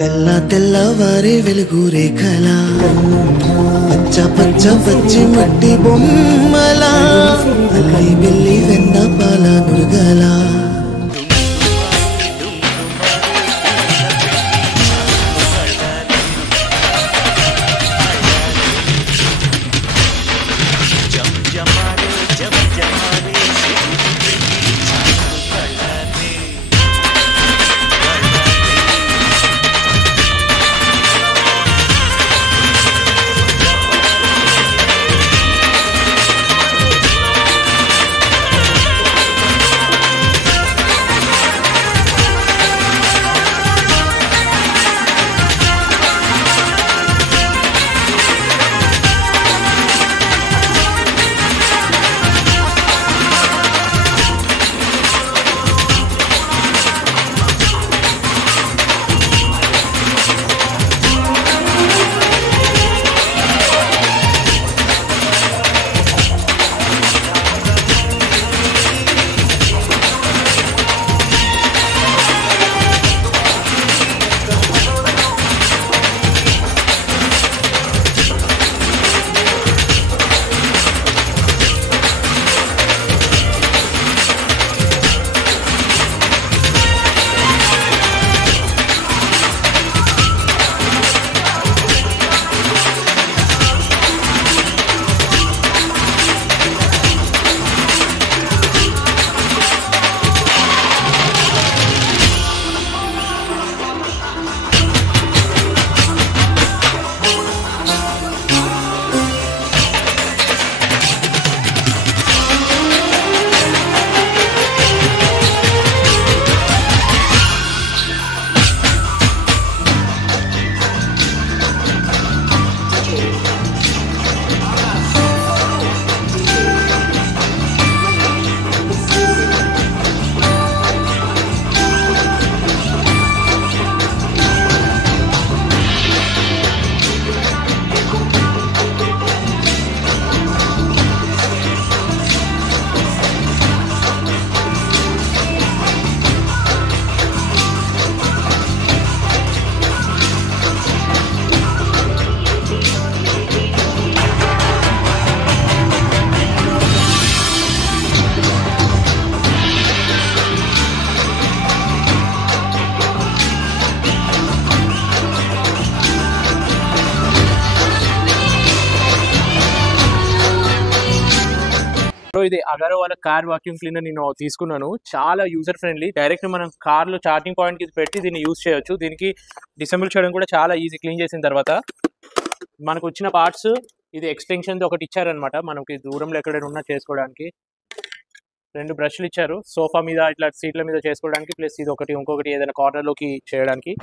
తెల్ల తెల్లవారే వెలుగు రేఖల పచ్చ పచ్చ పచ్చి మట్టి బొమ్మల అల్లి బిల్లి వెన్న పాల నురగల ఇది అగరో వాళ్ళ కార్ వాక్యూమ్ క్లీనర్ నేను తీసుకున్నాను. చాలా యూజర్ ఫ్రెండ్లీ. డైరెక్ట్ మనం కార్లో ఛార్జింగ్ పాయింట్ కి పెట్టి దీన్ని యూజ్ చేయొచ్చు. దీనికి డిసెంబుల్ చేయడం కూడా చాలా ఈజీ. క్లీన్ చేసిన తర్వాత మనకు వచ్చిన పార్ట్స్ ఇది ఎక్స్టెన్షన్ ఒకటి ఇచ్చారనమాట. మనకి దూరంలో ఎక్కడైనా ఉన్నా చేసుకోవడానికి 2 బ్రష్లు ఇచ్చారు. సోఫా మీద ఇట్లా సీట్ల మీద చేసుకోవడానికి, ప్లస్ ఇది ఒకటి ఇంకొకటి ఏదైనా కార్నర్లోకి చేయడానికి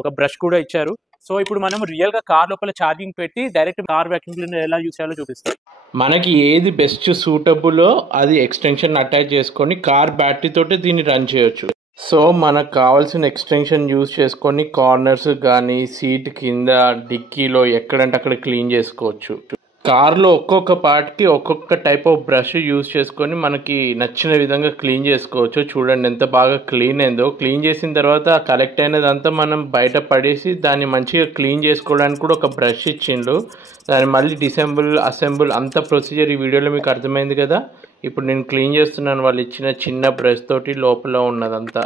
ఒక బ్రష్ కూడా ఇచ్చారు. సో ఇప్పుడు మనం రియల్గా కార్ లోపల ఛార్జింగ్ పెట్టి డైరెక్ట్ కార్ వాక్యూమ్ క్లీనర్ ఎలా యూజ్ చేయాలో చూపిస్తాం. మనకి ఏది బెస్ట్ సూటబుల్లో అది ఎక్స్టెన్షన్ అటాచ్ చేసుకొని కార్ బ్యాటరీ తోటి దీన్ని రన్ చేయొచ్చు. సో మనకు కావాల్సిన ఎక్స్టెన్షన్ యూజ్ చేసుకొని కార్నర్స్ కానీ సీట్ కింద డిక్కీలో ఎక్కడంటే అక్కడ క్లీన్ చేసుకోవచ్చు. కార్లో ఒక్కొక్క పార్ట్కి ఒక్కొక్క టైప్ ఆఫ్ బ్రష్ యూజ్ చేసుకొని మనకి నచ్చిన విధంగా క్లీన్ చేసుకోవచ్చు. చూడండి ఎంత బాగా క్లీన్ అయిందో. క్లీన్ చేసిన తర్వాత కలెక్ట్ అయినదంతా మనం బయట పడేసి దాన్ని మంచిగా క్లీన్ చేసుకోవడానికి కూడా ఒక బ్రష్ ఇచ్చిండు. దాన్ని మళ్ళీ డిసెంబుల్ అసెంబుల్ అంత ప్రొసీజర్ ఈ వీడియోలో మీకు అర్థమైంది కదా. ఇప్పుడు నేను క్లీన్ చేస్తున్నాను వాళ్ళు ఇచ్చిన చిన్న బ్రష్ తోటి లోపల ఉన్నదంతా.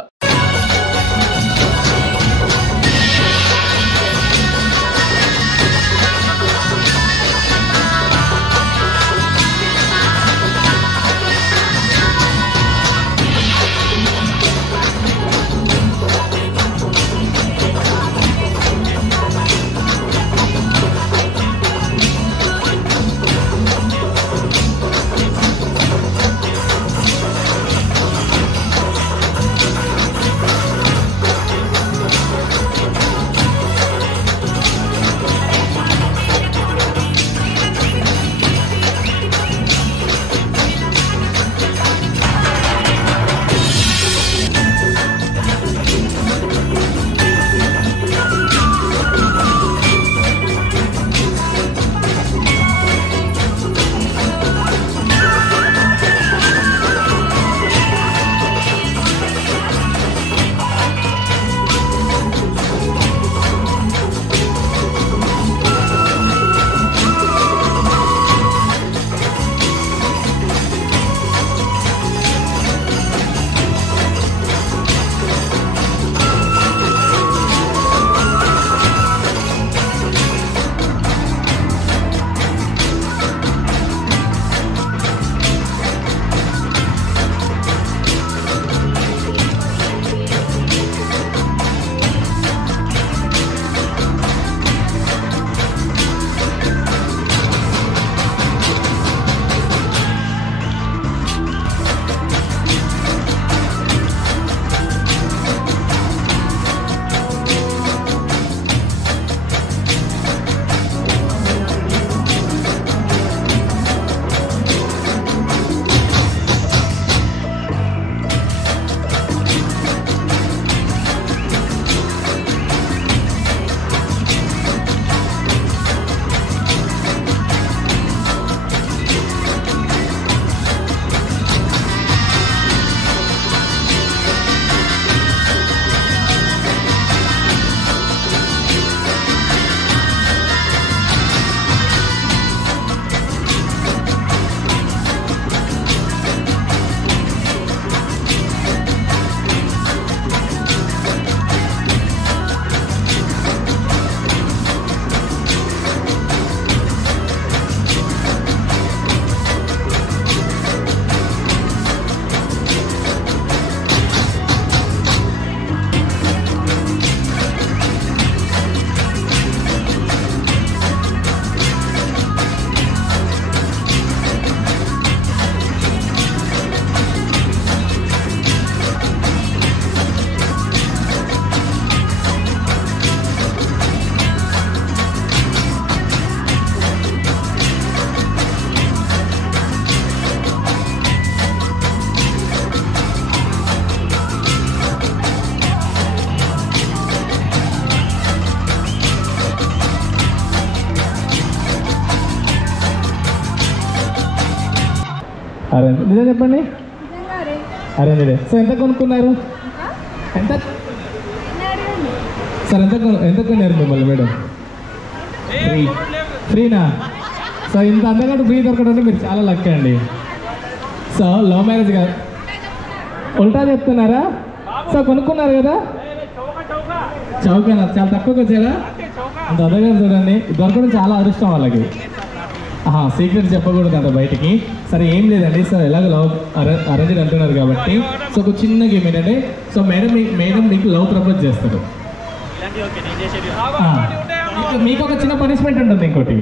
అరేంజ్ నిజం చెప్పండి. అరేంజ్డే. సో ఎంత కొనుక్కున్నారు? ఎంత సార్ ఎంత కొన్నారు మిమ్మల్ని మేడం? ఫ్రీనా? సో ఇంత అంతకంటే ఫ్రీ దొరకడం అంటే మీరు చాలా లక్కీ అండి. సో లవ్ మ్యారేజ్ కాదు, ఉల్టా చెప్తున్నారా? సో కొనుక్కున్నారు కదా, చౌకేనా? చాలా తక్కువకి వచ్చారా? అంత అదగా చూడండి, దొరకడం చాలా అదృష్టం వాళ్ళకి. సీక్రెట్ చెప్పకూడదు అంత బయటికి. సరే ఏం లేదండి, సో ఎలాగో లవ్ అరేంజ్ అంటున్నారు కాబట్టి సో ఒక చిన్న గేమ్ ఏంటంటే, సో మేడం మీకు లవ్ ప్రపోజ్ చేస్తారు. మీకు ఒక చిన్న పనిష్మెంట్ ఉంటుంది ఇంకోటి.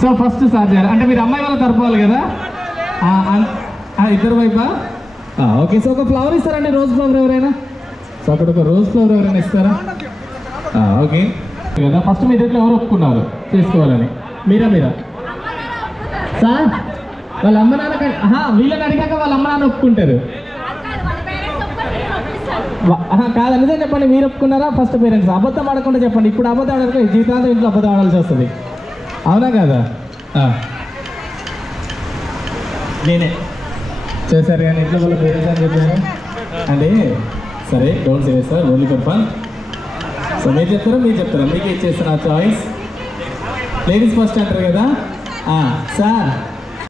సో ఫస్ట్ స్టార్ట్ చేయాలి అంటే మీరు అమ్మాయి వాళ్ళ తరపాలి కదా, ఇద్దరు వైపా. ఓకే, సో ఒక ఫ్లవర్ ఇస్తారండి, రోజ్ ఫ్లవర్ ఎవరైనా. సో అక్కడ ఒక రోజ్ ఫ్లవర్ ఎవరైనా ఇస్తారా? ఓకే కదా. ఫస్ట్ మీ దగ్గర ఎవరు ఒప్పుకున్నారు చేసుకోవాలని? మీరా సార్? వాళ్ళ అమ్మ నాన్న వీళ్ళని అడిగాక వాళ్ళ అమ్మ నాన్న ఒప్పుకుంటారు. కాదు నిజం చెప్పండి, మీరు ఒప్పుకున్నారా? First parents. అబద్ధం ఆడకుండా చెప్పండి. ఇప్పుడు అబద్ధం ఆడకుండా జీవితాంతం ఇంట్లో అబద్ధం ఆడాల్సి వస్తుంది, అవునా కదా? నేనే చేశారు కానీ ఇంట్లో వాళ్ళ పేరెంట్స్ అని చెప్పారు అంటే సరే don't say sir, only for fun. So మీరు చెప్తారా మీకే ఇచ్చేస్తాను ఆ చాయిస్. లేడీస్ ఫస్ట్ అంటారు కదా సార్.